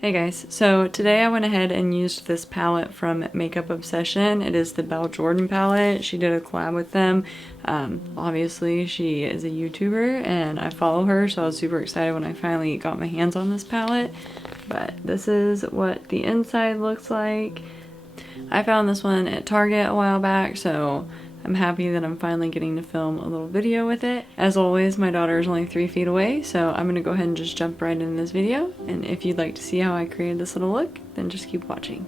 Hey guys, so today I went ahead and used this palette from Makeup Obsession. It is the Belle Jorden palette. She did a collab with them. Obviously she is a YouTuber and I follow her, so I was super excited when I finally got my hands on this palette. But this is what the inside looks like. I found this one at Target a while back, so I'm happy that I'm finally getting to film a little video with it. As always, my daughter is only 3 feet away, so I'm gonna go ahead and just jump right into this video. And if you'd like to see how I created this little look, then just keep watching.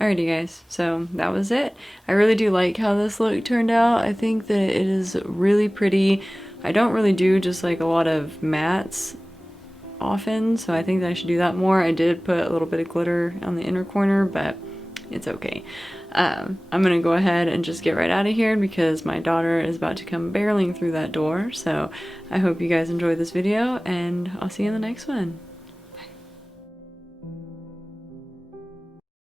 Alrighty guys, so that was it. I really do like how this look turned out. I think that it is really pretty. I don't really do just like a lot of mattes often, so I think that I should do that more. I did put a little bit of glitter on the inner corner, but it's okay. I'm gonna go ahead and just get right out of here because my daughter is about to come barreling through that door. So I hope you guys enjoyed this video and I'll see you in the next one.